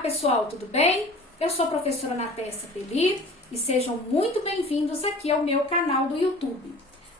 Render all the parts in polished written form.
pessoal, tudo bem? Eu sou a professora Natécia Peli e sejam muito bem-vindos aqui ao meu canal do YouTube.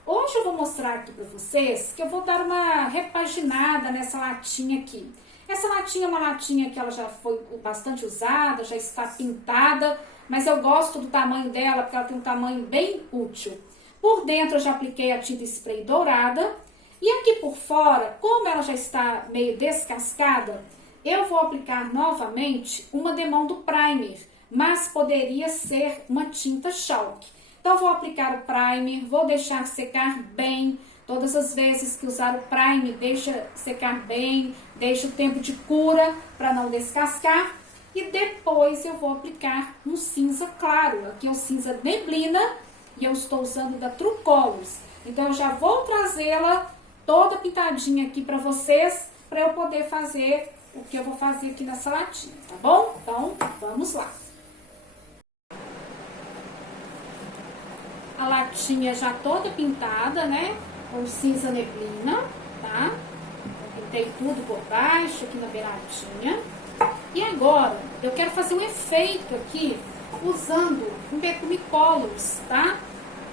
Hoje eu vou mostrar aqui para vocês que eu vou dar uma repaginada nessa latinha aqui. Essa latinha é uma latinha que ela já foi bastante usada, já está pintada, mas eu gosto do tamanho dela porque ela tem um tamanho bem útil. Por dentro eu já apliquei a tinta spray dourada e aqui por fora, como ela já está meio descascada, eu vou aplicar novamente uma demão do primer, mas poderia ser uma tinta chalk. Então, vou aplicar o primer, vou deixar secar bem. Todas as vezes que usar o primer, deixa secar bem, deixa o tempo de cura para não descascar. E depois eu vou aplicar um cinza claro, aqui é o cinza neblina e eu estou usando da True Colors. Então, eu já vou trazê-la toda pintadinha aqui para vocês, para eu poder fazer o que eu vou fazer aqui nessa latinha, tá bom? Então, vamos lá. A latinha já toda pintada, né? Com cinza neblina, tá? Eu pintei tudo por baixo, aqui na beiradinha. E agora, eu quero fazer um efeito aqui, usando um Betume Colors, tá?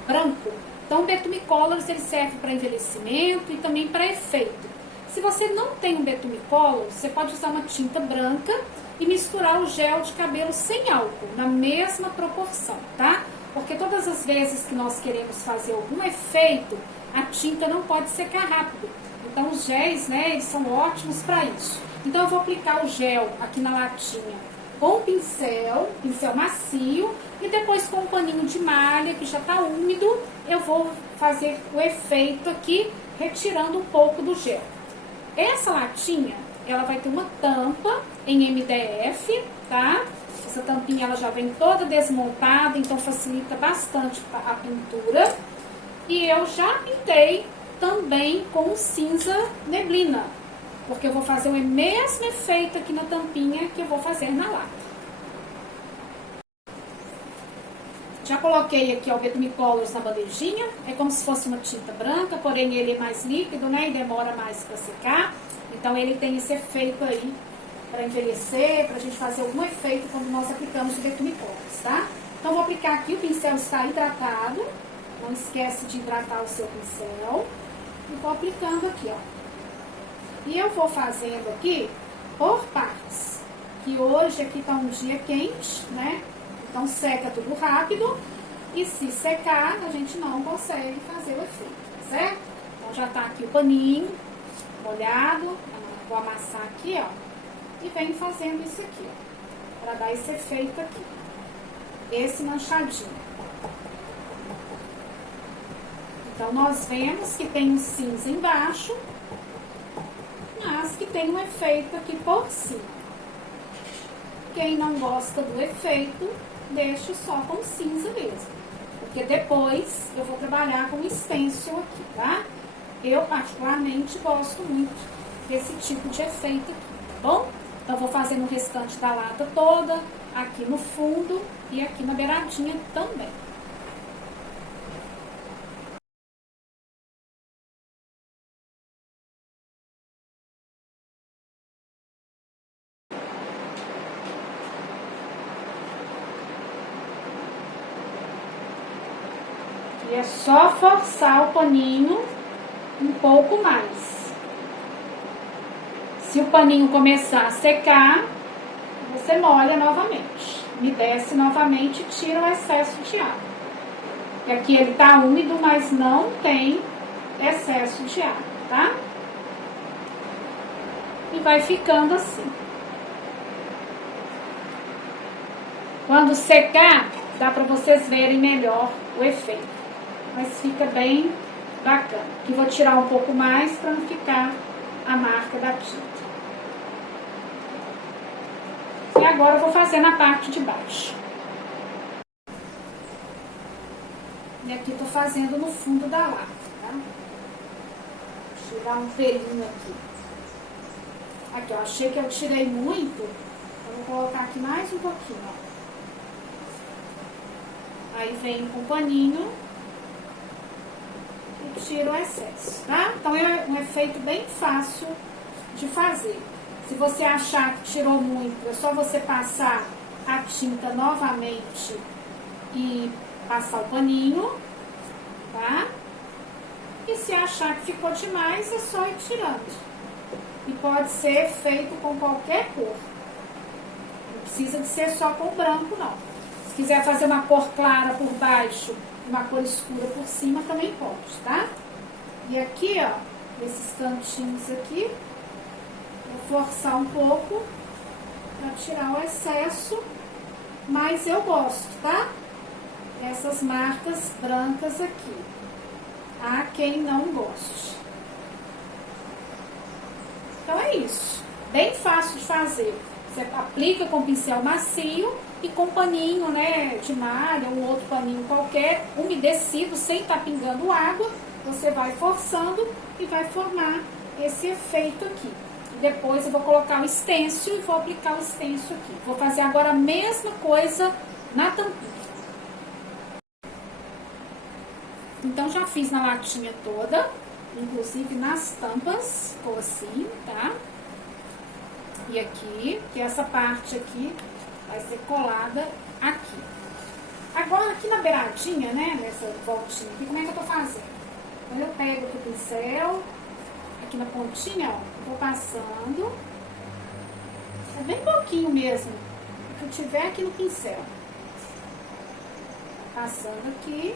Branco. Então, o Betume Colors, ele serve para envelhecimento e também para efeito. Se você não tem um Betume Colors, você pode usar uma tinta branca e misturar o gel de cabelo sem álcool, na mesma proporção, tá? Porque todas as vezes que nós queremos fazer algum efeito, a tinta não pode secar rápido. Então, os géis, né, eles são ótimos para isso. Então, eu vou aplicar o gel aqui na latinha com pincel macio, e depois com um paninho de malha, que já tá úmido, eu vou fazer o efeito aqui, retirando um pouco do gel. Essa latinha, ela vai ter uma tampa em MDF, tá? Essa tampinha, ela já vem toda desmontada, então facilita bastante a pintura. E eu já pintei também com cinza neblina, porque eu vou fazer o mesmo efeito aqui na tampinha que eu vou fazer na lata. Já coloquei aqui o Betume Colors na bandejinha, é como se fosse uma tinta branca, porém ele é mais líquido, né, e demora mais para secar. Então ele tem esse efeito aí para envelhecer, para a gente fazer algum efeito quando nós aplicamos o Betume Colors, tá? Então vou aplicar aqui, o pincel está hidratado, não esquece de hidratar o seu pincel. E vou aplicando aqui, ó. E eu vou fazendo aqui por partes, que hoje aqui tá um dia quente, né? Então, seca tudo rápido, e se secar, a gente não consegue fazer o efeito, tá certo? Então, já tá aqui o paninho molhado, vou amassar aqui, ó, e venho fazendo isso aqui, ó, pra dar esse efeito aqui, esse manchadinho. Então, nós vemos que tem um cinza embaixo, mas que tem um efeito aqui por cima. Quem não gosta do efeito, deixo só com cinza mesmo, porque depois eu vou trabalhar com stencil aqui, tá? Eu particularmente gosto muito desse tipo de efeito aqui, tá bom? Então vou fazer no restante da lata toda, aqui no fundo e aqui na beiradinha também. E é só forçar o paninho um pouco mais. Se o paninho começar a secar, você molha novamente. Umedece novamente e tira o excesso de água. E aqui ele tá úmido, mas não tem excesso de água, tá? E vai ficando assim. Quando secar, dá pra vocês verem melhor o efeito. Mas fica bem bacana. Aqui vou tirar um pouco mais para não ficar a marca da tinta. E agora eu vou fazer na parte de baixo. E aqui tô fazendo no fundo da lata, tá? Vou tirar um pelinho aqui. Aqui, ó, achei que eu tirei muito. Eu vou colocar aqui mais um pouquinho, ó. Aí venho com o paninho e tiro o excesso, tá? Então é um efeito bem fácil de fazer. Se você achar que tirou muito, é só você passar a tinta novamente e passar o paninho, tá? E se achar que ficou demais, é só ir tirando. E pode ser feito com qualquer cor. Não precisa de ser só com branco, não. Se quiser fazer uma cor clara por baixo, uma cor escura por cima, também pode, tá? E aqui, ó, esses cantinhos aqui, vou forçar um pouco para tirar o excesso, mas eu gosto, tá? Essas marcas brancas aqui. Há quem não goste. Então é isso. Bem fácil de fazer. Você aplica com pincel macio e com paninho, né, de malha, um outro paninho qualquer, umedecido, sem estar pingando água. Você vai forçando e vai formar esse efeito aqui. Depois eu vou colocar o stencil e vou aplicar o stencil aqui. Vou fazer agora a mesma coisa na tampinha. Então, já fiz na latinha toda, inclusive nas tampas, ficou assim, tá? E aqui, que essa parte aqui vai ser colada aqui. Agora, aqui na beiradinha, né, nessa voltinha aqui, como é que eu tô fazendo? Então, eu pego aqui o pincel, aqui na pontinha, ó, vou passando, é bem pouquinho mesmo, o que eu tiver aqui no pincel. Passando aqui.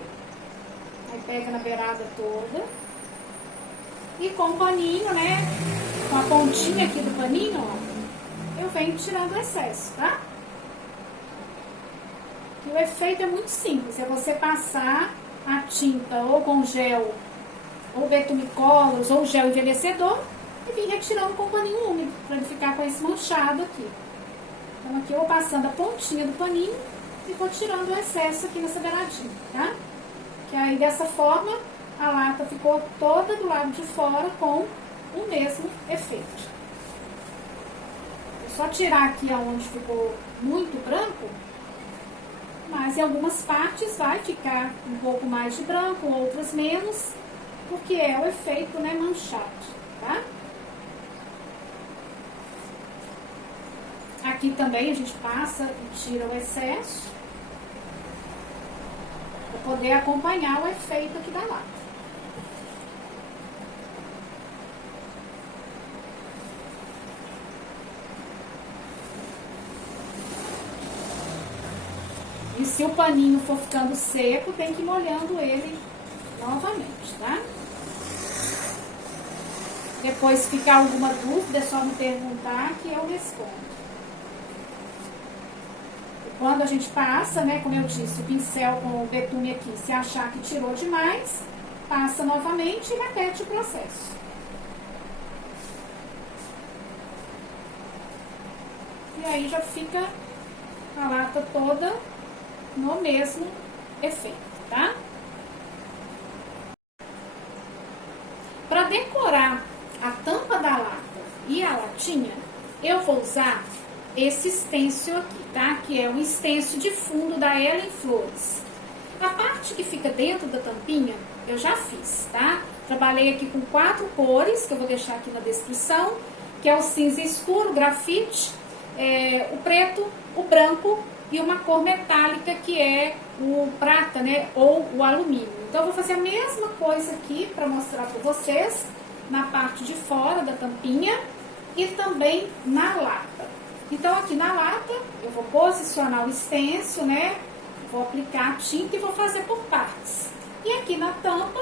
Aí pega na beirada toda. E com o paninho, né? Com a pontinha aqui do paninho, ó, eu venho tirando o excesso, tá? E o efeito é muito simples. É você passar a tinta ou com gel, ou betume colors, ou gel envelhecedor, e vir retirando com o paninho úmido, pra ele ficar com esse manchado aqui. Então aqui eu vou passando a pontinha do paninho e vou tirando o excesso aqui nessa beiradinha, tá? Que aí, dessa forma, a lata ficou toda do lado de fora com o mesmo efeito. É só tirar aqui onde ficou muito branco, mas em algumas partes vai ficar um pouco mais de branco, outras menos, porque é o efeito, né, manchado, tá? Aqui também a gente passa e tira o excesso, para poder acompanhar o efeito aqui da lata. E se o paninho for ficando seco, tem que ir molhando ele novamente, tá? Depois, se ficar alguma dúvida, é só me perguntar que eu respondo. Quando a gente passa, né, como eu disse, o pincel com o betume aqui, se achar que tirou demais, passa novamente e repete o processo. E aí já fica a lata toda no mesmo efeito, tá? Para decorar a tampa da lata e a latinha, eu vou usar esse stencil aqui, tá? Que é um stencil de fundo da Ellen Flores. A parte que fica dentro da tampinha, eu já fiz, tá? Trabalhei aqui com 4 cores, que eu vou deixar aqui na descrição, que é o cinza escuro, grafite, o preto, o branco e uma cor metálica, que é o prata, né? Ou o alumínio. Então, eu vou fazer a mesma coisa aqui para mostrar para vocês, na parte de fora da tampinha e também na lata. Então, aqui na lata, eu vou posicionar o stencil, né? Vou aplicar a tinta e vou fazer por partes. E aqui na tampa,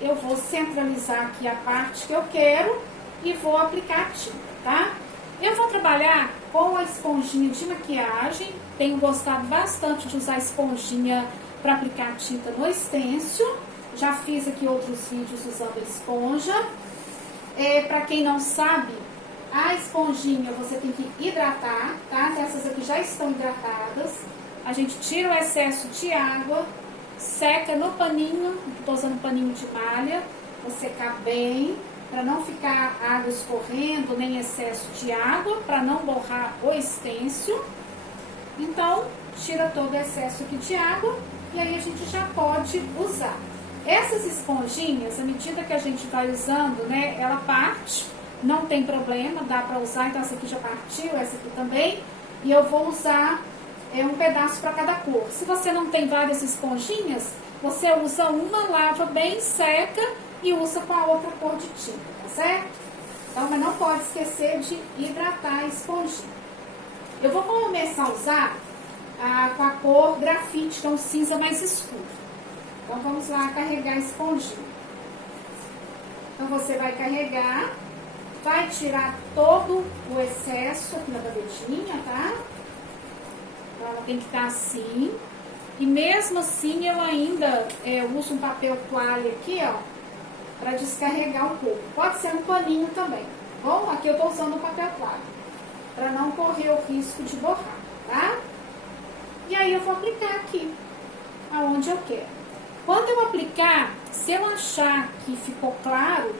eu vou centralizar aqui a parte que eu quero e vou aplicar a tinta, tá? Eu vou trabalhar com a esponjinha de maquiagem. Tenho gostado bastante de usar a esponjinha para aplicar a tinta no stencil. Já fiz aqui outros vídeos usando a esponja. Para quem não sabe, a esponjinha você tem que hidratar, tá? Essas aqui já estão hidratadas. A gente tira o excesso de água, seca no paninho, estou usando paninho de malha, vou secar bem, para não ficar água escorrendo, nem excesso de água, para não borrar o stencil. Então, tira todo o excesso aqui de água e aí a gente já pode usar. Essas esponjinhas, à medida que a gente vai usando, né, ela parte não tem problema, dá pra usar. Então essa aqui já partiu, essa aqui também. E eu vou usar um pedaço para cada cor. Se você não tem várias esponjinhas, você usa uma, lava bem seca e usa com a outra cor de tinta, tá certo? Então, mas não pode esquecer de hidratar a esponjinha. Eu vou começar a usar com a cor grafite, que é um cinza mais escuro. Então, vamos lá carregar a esponjinha. Então, você vai carregar, vai tirar todo o excesso aqui na gavetinha, tá? Então, ela tem que estar assim. E mesmo assim, eu ainda uso um papel toalha aqui, ó, para descarregar um pouco. Pode ser um paninho também. Bom, aqui eu tô usando o papel toalha, para não correr o risco de borrar, tá? E aí eu vou aplicar aqui, aonde eu quero. Quando eu aplicar, se eu achar que ficou claro,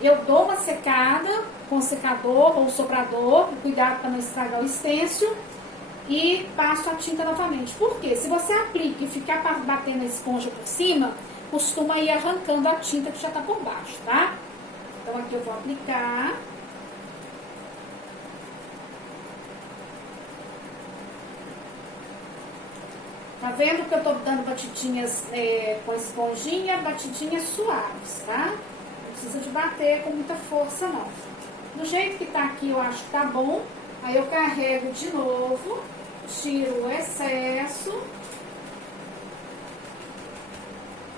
eu dou uma secada com secador ou soprador, cuidado para não estragar o stencil, e passo a tinta novamente. Por quê? Se você aplica e ficar batendo a esponja por cima, costuma ir arrancando a tinta que já tá por baixo, tá? Então aqui eu vou aplicar. Tá vendo que eu tô dando batidinhas com esponjinha, batidinhas suaves, tá? Não precisa de bater com muita força, não. Do jeito que tá aqui, eu acho que tá bom. Aí eu carrego de novo, tiro o excesso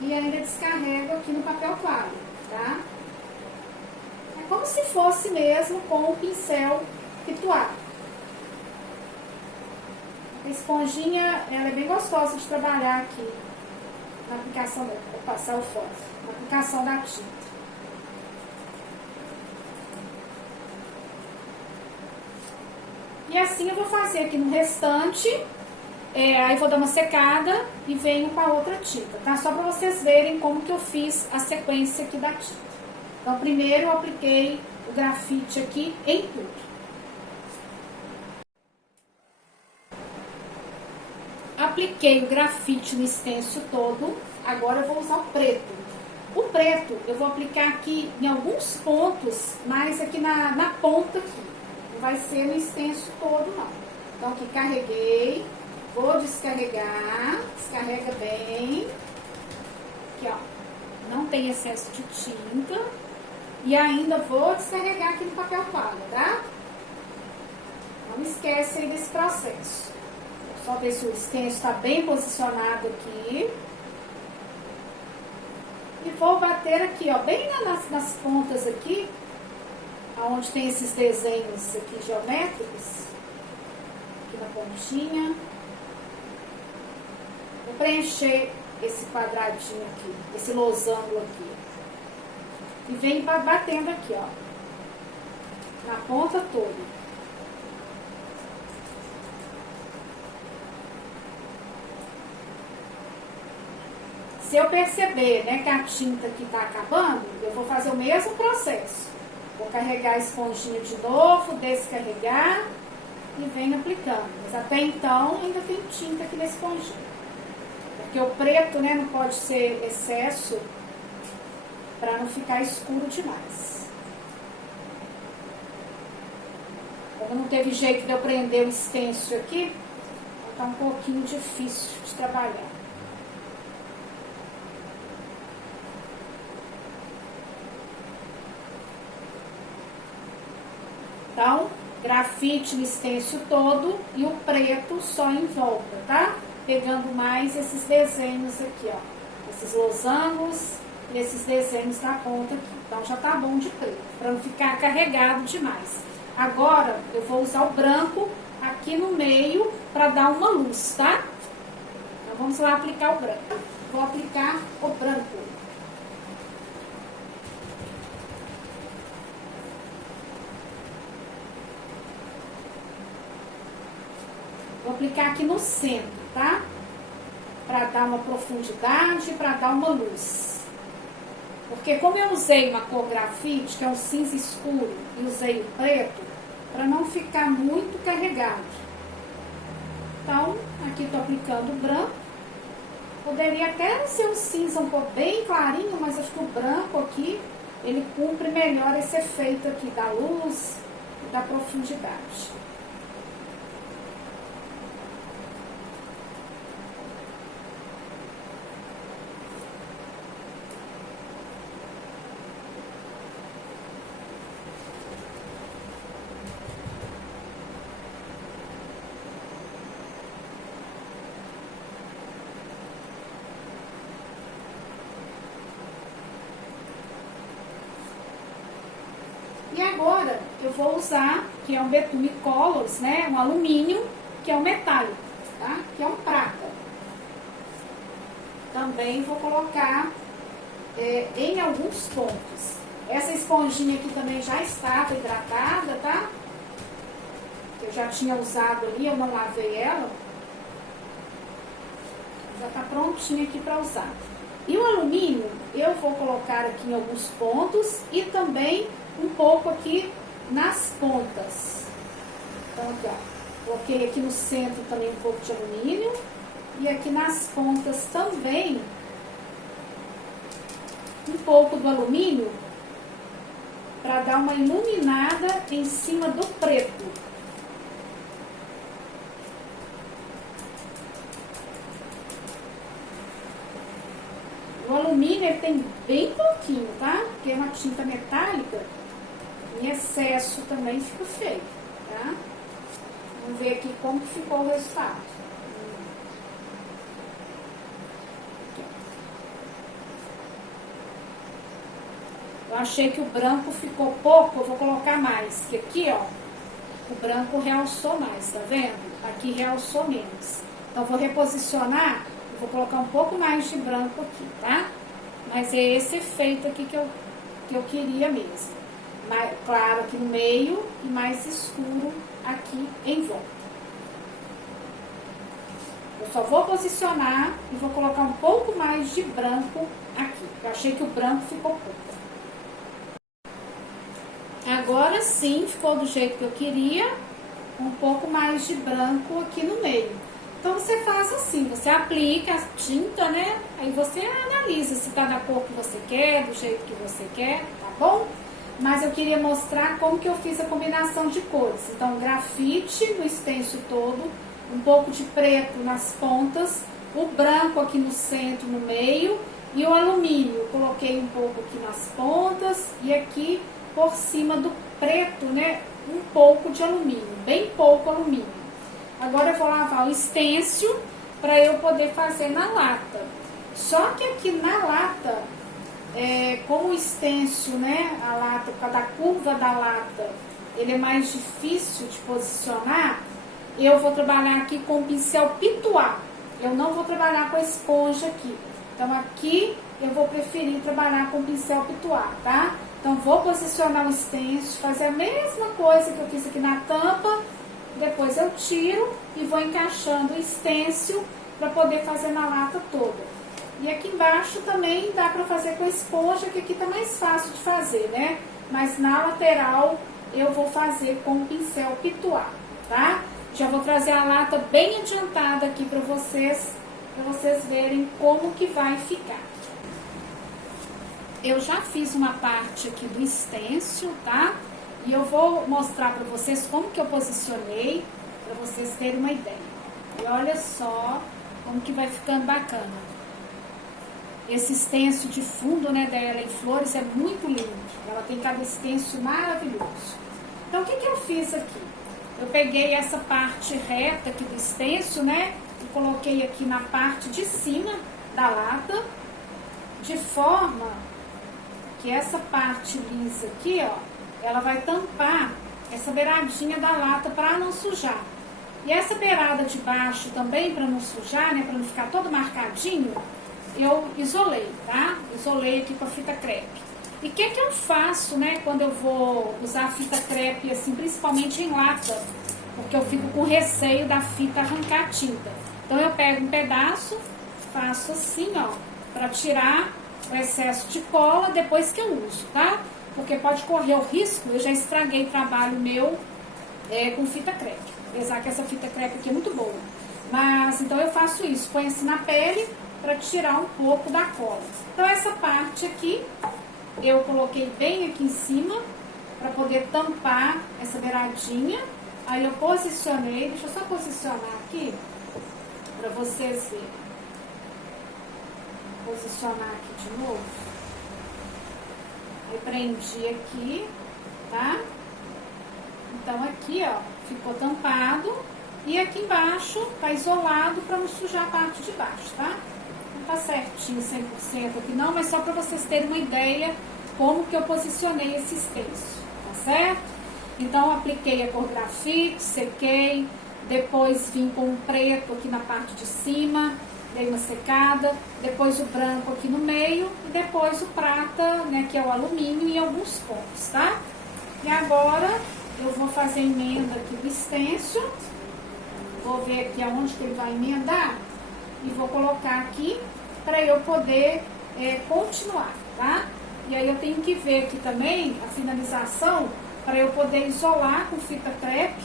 e ainda descarrego aqui no papel toalha, tá? É como se fosse mesmo com o pincel pituado. A esponjinha, ela é bem gostosa de trabalhar aqui na aplicação, vou passar o fósforo, na aplicação da tinta. E assim eu vou fazer aqui no restante, aí vou dar uma secada e venho com a outra tinta, tá? Só pra vocês verem como que eu fiz a sequência aqui da tinta. Então, primeiro eu apliquei o grafite aqui em tudo. Apliquei o grafite no stencil todo, agora eu vou usar o preto. O preto eu vou aplicar aqui em alguns pontos, mais aqui na ponta aqui. Não vai ser no stencil todo, não. Então, aqui carreguei, vou descarregar, descarrega bem. Aqui, ó, não tem excesso de tinta. E ainda vou descarregar aqui no papel toalha, tá? Não esquece aí desse processo. Só ver se o stencil está bem posicionado aqui. E vou bater aqui, ó, bem nas pontas aqui, onde tem esses desenhos aqui geométricos. Aqui na pontinha. Vou preencher esse quadradinho aqui, esse losango aqui. E venho batendo aqui, ó, na ponta toda. Se eu perceber, né, que a tinta aqui tá acabando, eu vou fazer o mesmo processo. Vou carregar a esponjinha de novo, descarregar e venho aplicando. Mas até então ainda tem tinta aqui na esponjinha. Porque o preto, né, não pode ser excesso para não ficar escuro demais. Como não teve jeito de eu prender o stencil aqui, tá um pouquinho difícil de trabalhar. Então, grafite no stencil todo e o preto só em volta, tá? Pegando mais esses desenhos aqui, ó. Esses losangos e esses desenhos na ponta aqui. Então, já tá bom de preto, para não ficar carregado demais. Agora, eu vou usar o branco aqui no meio para dar uma luz, tá? Então, vamos lá aplicar o branco. Vou aplicar o branco. Vou aplicar aqui no centro, tá? Para dar uma profundidade, para dar uma luz. Porque como eu usei uma cor grafite, que é um cinza escuro, e usei o preto, para não ficar muito carregado. Então, aqui tô aplicando o branco. Poderia até ser um cinza um pouco bem clarinho, mas acho que o branco aqui ele cumpre melhor esse efeito aqui da luz e da profundidade. E agora eu vou usar, que é um betume colors, né, um alumínio, que é um metálico, tá? Que é um prata. Também vou colocar em alguns pontos. Essa esponjinha aqui também já estava hidratada, tá? Eu já tinha usado ali, eu não lavei ela. Já tá prontinha aqui para usar. E o alumínio eu vou colocar aqui em alguns pontos e também um pouco aqui nas pontas. Então aqui, ó, coloquei aqui no centro também um pouco de alumínio e aqui nas pontas também um pouco do alumínio para dar uma iluminada em cima do preto. O alumínio ele tem bem pouquinho, tá? Porque é uma tinta metálica, em excesso também fica feio, tá? Vamos ver aqui como que ficou o resultado. Eu achei que o branco ficou pouco, eu vou colocar mais, porque aqui, ó, o branco realçou mais, tá vendo? Aqui realçou menos. Então, vou reposicionar, vou colocar um pouco mais de branco aqui, tá? Mas é esse efeito aqui que eu queria mesmo. Mais claro aqui no meio e mais escuro aqui em volta. Eu só vou posicionar e vou colocar um pouco mais de branco aqui. Eu achei que o branco ficou pouco. Agora sim, ficou do jeito que eu queria. Um pouco mais de branco aqui no meio. Então, você faz assim, você aplica a tinta, né? Aí você analisa se tá da cor que você quer, do jeito que você quer, tá bom? Mas eu queria mostrar como que eu fiz a combinação de cores. Então, grafite no extenso todo, um pouco de preto nas pontas, o branco aqui no centro, no meio, e o alumínio. Eu coloquei um pouco aqui nas pontas e aqui por cima do preto, né? Um pouco de alumínio, bem pouco alumínio. Agora eu vou lavar o stencil para eu poder fazer na lata. Só que aqui na lata, como o stencil, né, a lata, por causa da curva da lata, ele é mais difícil de posicionar, eu vou trabalhar aqui com o pincel pituá. Eu não vou trabalhar com a esponja aqui. Então aqui eu vou preferir trabalhar com o pincel pituá, tá? Então vou posicionar o stencil, fazer a mesma coisa que eu fiz aqui na tampa. Depois eu tiro e vou encaixando o stencil para poder fazer na lata toda. E aqui embaixo também dá para fazer com a esponja, que aqui tá mais fácil de fazer, né? Mas na lateral eu vou fazer com o pincel pituá, tá? Já vou trazer a lata bem adiantada aqui para vocês verem como que vai ficar. Eu já fiz uma parte aqui do stencil, tá? E eu vou mostrar para vocês como que eu posicionei, para vocês terem uma ideia. E olha só como que vai ficando bacana. Esse stencil de fundo, né, da Ellen Flores é muito lindo. Ela tem cada stencil maravilhoso. Então, o que que eu fiz aqui? Eu peguei essa parte reta aqui do stencil, né, e coloquei aqui na parte de cima da lata, de forma que essa parte lisa aqui, ó, ela vai tampar essa beiradinha da lata para não sujar. E essa beirada de baixo também, para não sujar, né, para não ficar todo marcadinho, eu isolei, tá? Isolei aqui com a fita crepe. E o que que eu faço, né, quando eu vou usar a fita crepe, assim, principalmente em lata, porque eu fico com receio da fita arrancar a tinta. Então eu pego um pedaço, faço assim, ó, para tirar o excesso de cola depois que eu uso, tá? Porque pode correr o risco, eu já estraguei trabalho meu com fita crepe. Apesar que essa fita crepe aqui é muito boa. Mas, então eu faço isso, ponho assim na pele para tirar um pouco da cola. Então essa parte aqui eu coloquei bem aqui em cima, para poder tampar essa beiradinha. Aí eu posicionei, deixa eu só posicionar aqui, para vocês verem. Posicionar aqui de novo. Aí prendi aqui, tá? Então aqui, ó, ficou tampado. E aqui embaixo tá isolado para não sujar a parte de baixo, tá? Não tá certinho 100% aqui não, mas só para vocês terem uma ideia como que eu posicionei esse extenso, tá certo? Então eu apliquei a cor grafite, sequei, depois vim com o preto aqui na parte de cima, dei uma secada, depois o branco aqui no meio e depois o prata, né, que é o alumínio em alguns pontos, tá? E agora eu vou fazer a emenda aqui do extenso. Vou ver aqui aonde que ele vai emendar e vou colocar aqui para eu poder continuar, tá? E aí eu tenho que ver aqui também a finalização para eu poder isolar com fita crepe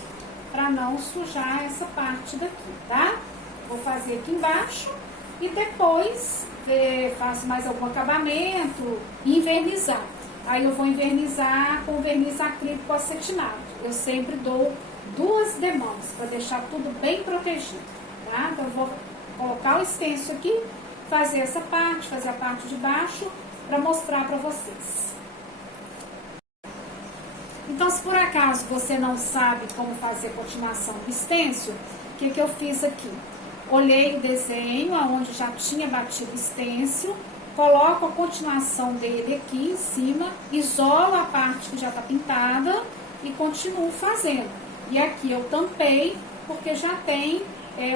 para não sujar essa parte daqui, tá? Vou fazer aqui embaixo e depois faço mais algum acabamento e invernizar. Aí eu vou invernizar com verniz acrílico acetinado. Eu sempre dou 2 demãos para deixar tudo bem protegido, tá? Então eu vou colocar o extenso aqui, fazer essa parte, fazer a parte de baixo para mostrar para vocês. Então, se por acaso você não sabe como fazer a continuação do extenso, o que eu fiz aqui? Olhei o desenho onde já tinha batido o extenso, coloco a continuação dele aqui em cima, isolo a parte que já está pintada e continuo fazendo. E aqui eu tampei, porque já tem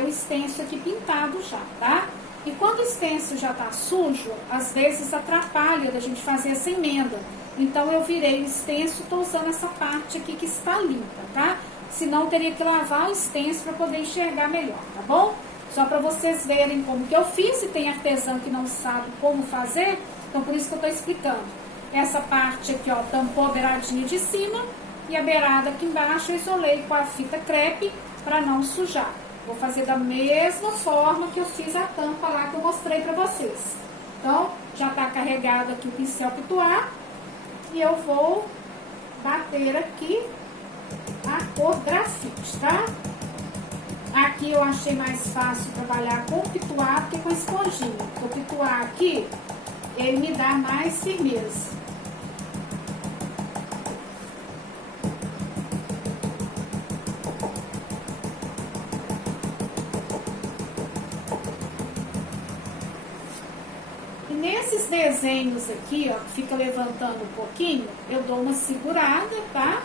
o extenso aqui pintado já, tá? E quando o extenso já tá sujo, às vezes atrapalha da gente fazer essa emenda. Então eu virei o extenso, tô usando essa parte aqui que está limpa, tá? Senão teria que lavar o extenso para poder enxergar melhor, tá bom? Só para vocês verem como que eu fiz, e tem artesão que não sabe como fazer, então por isso que eu tô explicando. Essa parte aqui, ó, tampou a beiradinha de cima, e a beirada aqui embaixo eu isolei com a fita crepe para não sujar. Vou fazer da mesma forma que eu fiz a tampa lá que eu mostrei para vocês. Então, já está carregado aqui o pincel pituar e eu vou bater aqui a cor grafite, tá? Aqui eu achei mais fácil trabalhar com o pituar do que com a esponjinha. O pituar aqui, ele me dá mais firmeza. Nesses desenhos aqui, ó, que fica levantando um pouquinho, eu dou uma segurada, tá?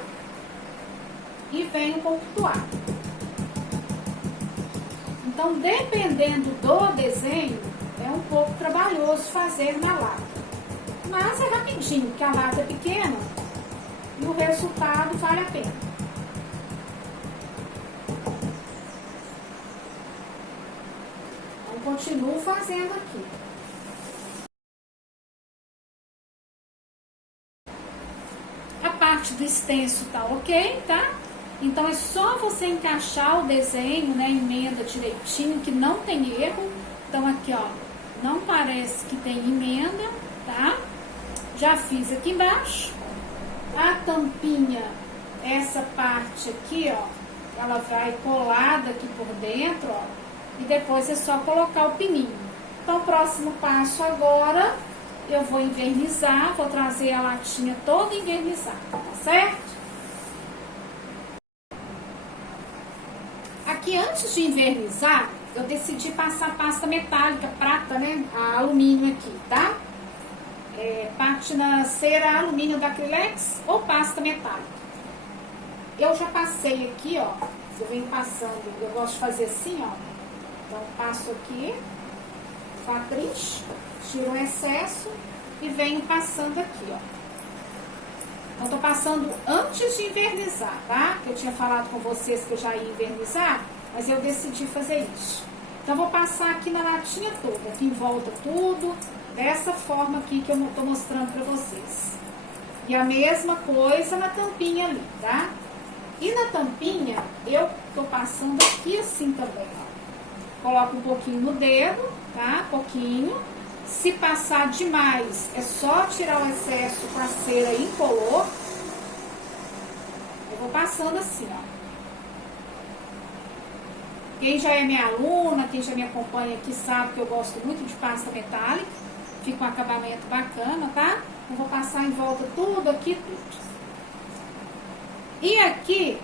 E venho com o pituar. Então, dependendo do desenho, é um pouco trabalhoso fazer na lata. Mas é rapidinho, porque a lata é pequena e o resultado vale a pena. Então, continuo fazendo aqui. Do extenso tá ok, tá? Então é só você encaixar o desenho, né, emenda direitinho, que não tem erro. Então aqui, ó, não parece que tem emenda, tá? Já fiz aqui embaixo. A tampinha, essa parte aqui, ó, ela vai colada aqui por dentro, ó, e depois é só colocar o pininho. Então o próximo passo agora, eu vou invernizar, vou trazer a latinha toda invernizada, tá certo? Aqui, antes de invernizar, eu decidi passar pasta metálica, prata, né? A alumínio aqui, tá? Pátina cera alumínio da Acrylex ou pasta metálica. Eu já passei aqui, ó. Eu venho passando, eu gosto de fazer assim, ó. Então, passo aqui, capricho, tiro o excesso e venho passando aqui, ó. Então, tô passando antes de invernizar, tá? Eu tinha falado com vocês que eu já ia invernizar, mas eu decidi fazer isso. Então, vou passar aqui na latinha toda, aqui em volta tudo, dessa forma aqui que eu tô mostrando pra vocês. E a mesma coisa na tampinha ali, tá? E na tampinha, eu tô passando aqui assim também, ó. Coloco um pouquinho no dedo, tá? Pouquinho. Se passar demais, é só tirar o excesso com a cera incolor. Eu vou passando assim, ó. Quem já é minha aluna, quem já me acompanha aqui sabe que eu gosto muito de pasta metálica. Fica um acabamento bacana, tá? Eu vou passar em volta tudo aqui, tudo. E aqui,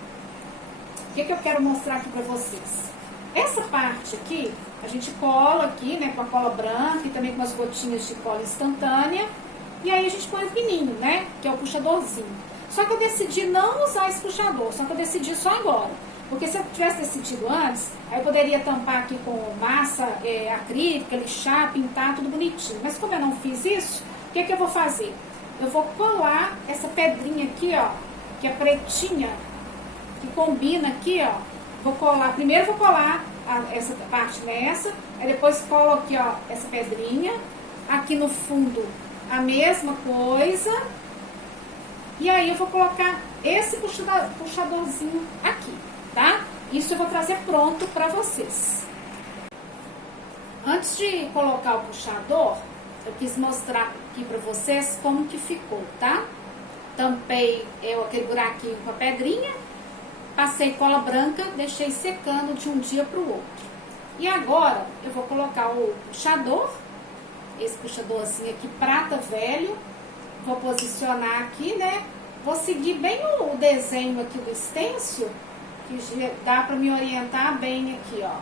o que eu quero mostrar aqui pra vocês? Essa parte aqui, a gente cola aqui, né, com a cola branca e também com umas gotinhas de cola instantânea. E aí a gente põe o pininho, né, que é o puxadorzinho. Só que eu decidi não usar esse puxador, só que eu decidi só agora. Porque se eu tivesse decidido antes, aí eu poderia tampar aqui com massa acrílica, lixar, pintar, tudo bonitinho. Mas como eu não fiz isso, o que eu vou fazer? Eu vou colar essa pedrinha aqui, ó, que é pretinha, que combina aqui, ó. Vou colar, primeiro vou colar essa parte nessa, aí depois colo aqui, ó, essa pedrinha. Aqui no fundo a mesma coisa. E aí eu vou colocar esse puxadorzinho aqui, tá? Isso eu vou trazer pronto pra vocês. Antes de colocar o puxador, eu quis mostrar aqui pra vocês como que ficou, tá? Tampei aquele buraquinho com a pedrinha, passei cola branca, deixei secando de um dia pro outro. E agora eu vou colocar o puxador, esse puxadorzinho aqui prata velho. Vou posicionar aqui, né? Vou seguir bem o desenho aqui do stencil, que dá pra me orientar bem aqui, ó.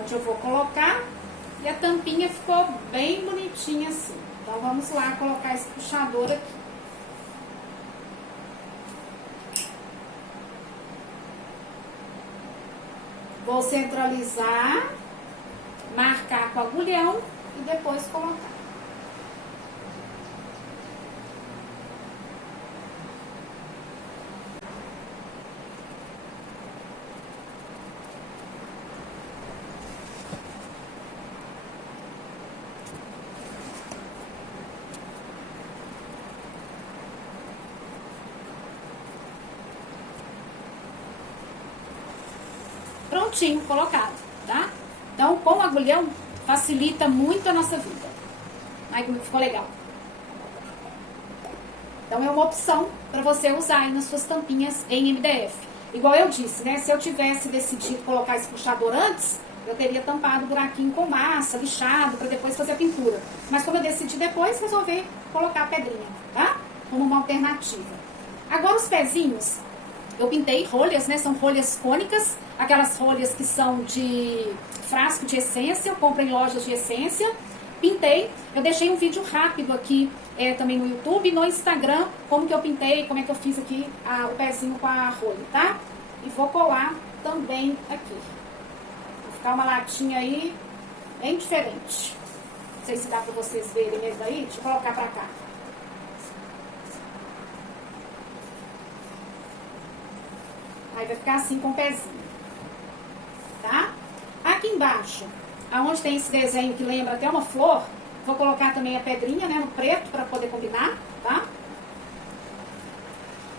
Onde eu vou colocar. E a tampinha ficou bem bonitinha assim. Então vamos lá colocar esse puxador aqui. Vou centralizar, marcar com agulhão e depois colocar. Prontinho, colocado, tá? Então, com o agulhão, facilita muito a nossa vida. Aí como ficou legal. Então, é uma opção para você usar aí nas suas tampinhas em MDF. Igual eu disse, né? Se eu tivesse decidido colocar esse puxador antes, eu teria tampado o buraquinho com massa, lixado, para depois fazer a pintura. Mas como eu decidi depois, resolvi colocar a pedrinha, tá? Como uma alternativa. Agora, os pezinhos, eu pintei rolhas, né? São rolhas cônicas. Aquelas folhas que são de frasco de essência, eu compro em lojas de essência. Pintei, eu deixei um vídeo rápido aqui também no YouTube, no Instagram, como que eu pintei, como é que eu fiz aqui o pezinho com a rolha, tá? E vou colar também aqui. Vai ficar uma latinha aí bem diferente. Não sei se dá pra vocês verem mesmo aí, deixa eu colocar pra cá. Aí vai ficar assim com o pezinho. Tá? Aqui embaixo, aonde tem esse desenho que lembra até uma flor, vou colocar também a pedrinha, né, no preto, para poder combinar, tá?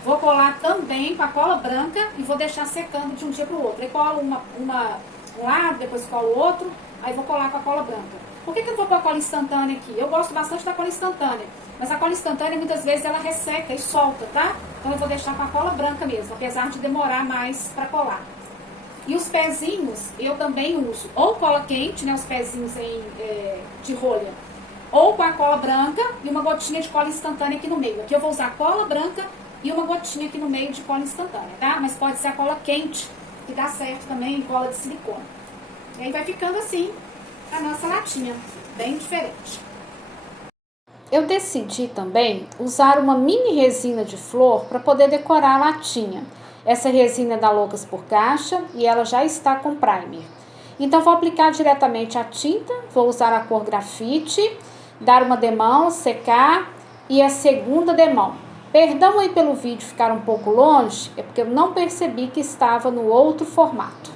Vou colar também com a cola branca e vou deixar secando de um dia pro outro. Aí colo um lado, depois colo o outro, aí vou colar com a cola branca. Por que eu não vou pôr a cola instantânea aqui? Eu gosto bastante da cola instantânea, mas a cola instantânea muitas vezes ela resseca e solta, tá? Então eu vou deixar com a cola branca mesmo, apesar de demorar mais para colar. E os pezinhos eu também uso ou cola quente, né, os pezinhos de rolha, ou com a cola branca e uma gotinha de cola instantânea aqui no meio. Aqui eu vou usar cola branca e uma gotinha aqui no meio de cola instantânea, tá? Mas pode ser a cola quente, que dá certo também, cola de silicone. E aí vai ficando assim a nossa latinha, bem diferente. Eu decidi também usar uma mini resina de flor para poder decorar a latinha. Essa resina é da Loucas por Caixa e ela já está com primer. Então vou aplicar diretamente a tinta, vou usar a cor grafite, dar uma demão, secar e a segunda demão. Perdão aí pelo vídeo ficar um pouco longe, é porque eu não percebi que estava no outro formato.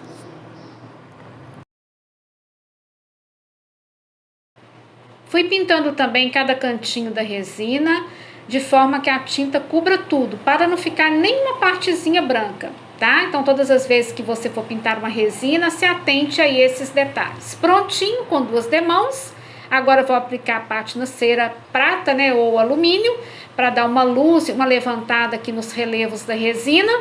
Fui pintando também cada cantinho da resina, de forma que a tinta cubra tudo, para não ficar nenhuma partezinha branca, tá? Então, todas as vezes que você for pintar uma resina, se atente a esses detalhes. Prontinho, com 2 demãos, Agora eu vou aplicar a parte na cera prata, né, ou alumínio, para dar uma luz, uma levantada aqui nos relevos da resina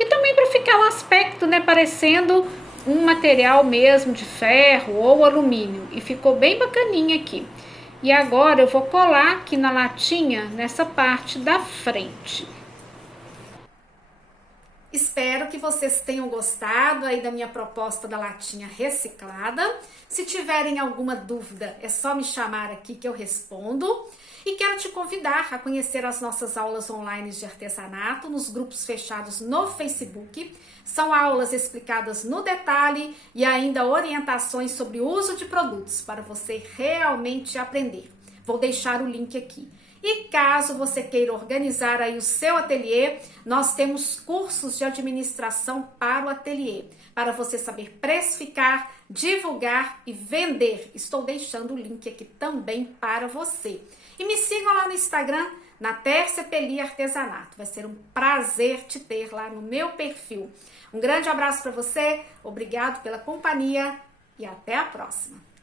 e também para ficar um aspecto, né, parecendo um material mesmo de ferro ou alumínio. E ficou bem bacaninha aqui. E agora eu vou colar aqui na latinha, nessa parte da frente. Espero que vocês tenham gostado aí da minha proposta da latinha reciclada. Se tiverem alguma dúvida, é só me chamar aqui que eu respondo. E quero te convidar a conhecer as nossas aulas online de artesanato nos grupos fechados no Facebook. São aulas explicadas no detalhe e ainda orientações sobre o uso de produtos para você realmente aprender. Vou deixar o link aqui. E caso você queira organizar aí o seu ateliê, nós temos cursos de administração para o ateliê, para você saber precificar, divulgar e vender. Estou deixando o link aqui também para você. E me sigam lá no Instagram, Nather Cepeli Artesanato. Vai ser um prazer te ter lá no meu perfil. Um grande abraço para você, obrigado pela companhia e até a próxima.